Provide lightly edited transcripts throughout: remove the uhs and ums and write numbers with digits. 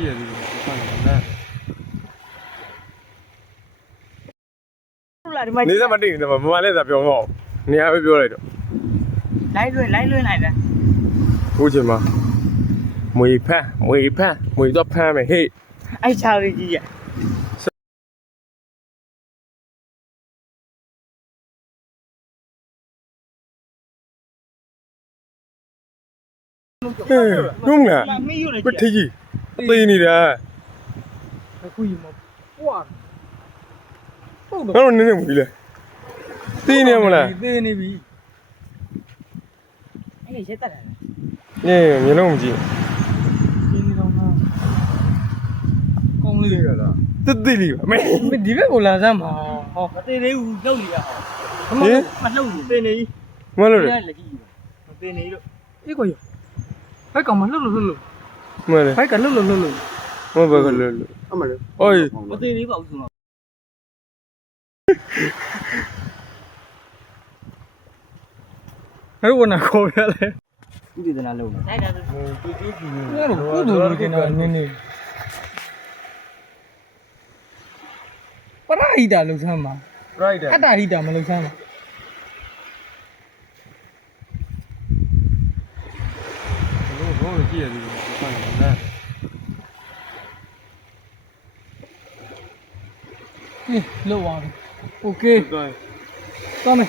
ကြည့်ရတယ်ဒီမှာနားနေစမတိနေတော့မမလည်းသာပြောတော့နေရာပဲပြောလိုက်တော့လိုက်လွင်လိုက်တယ်ခုချိန်မှာမွေဖက်မွေတော့ဖမ်းမယ်ဟေ့အဲ့ချာလေးကြီးရနုံးလားဘယ်ထကြီးသေနေတာအခုယူမပွားဟုတ်တော့နင်းနေမူလေသေနေမလားသေနေပြီအဲ့ရက်တက်တယ်မျက်လုံးမကြည့်ဒီနေတော့ကောင်းလေးရလားတိလေးပါမဒီဘက်ကိုလာစမ်းပါဟောမသေးသေးဘူးလှုပ်နေရဟောမလှုပ်ဘူးသေနေကြီးမလို့လေလက်ကြီးမသေနေလို့အေးကိုရဘက်ကောင်မလှုပ်လို့မလေဘက်ကလှုပ်မဘက်ကလှုပ်အမလေးအိုးမသေးသေးပါဘူးဆိုတော့အဲ့ဝနာခေါ်ရလဲဥဒေသနာလုံးလိုက်တာတူတူနေတော့ကိုတို့လိုနေတာနင်းနေပရဟိတာလုံဆမ်းပါအတ္တဟိတာမလုံဆမ်းပါဘောကြည့်ရတယ်ဒီမှာနားဟေးလောက်ပါပြီโอเคသွားမယ်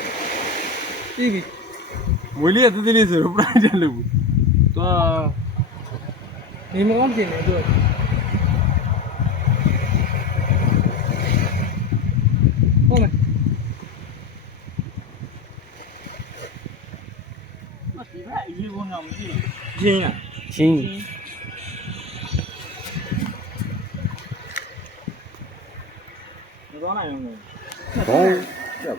ပြီးပြီဝေလေးကသေးလေးဆိုတော့ private လို့သွားဒီမကောင်းပြင်နေတော့ဟုတ်မယ်ဒီဘက်အရေးကုန်တော့မရှိဘူးချင်းလားချင်းမသွားနိုင်ဘူးဘော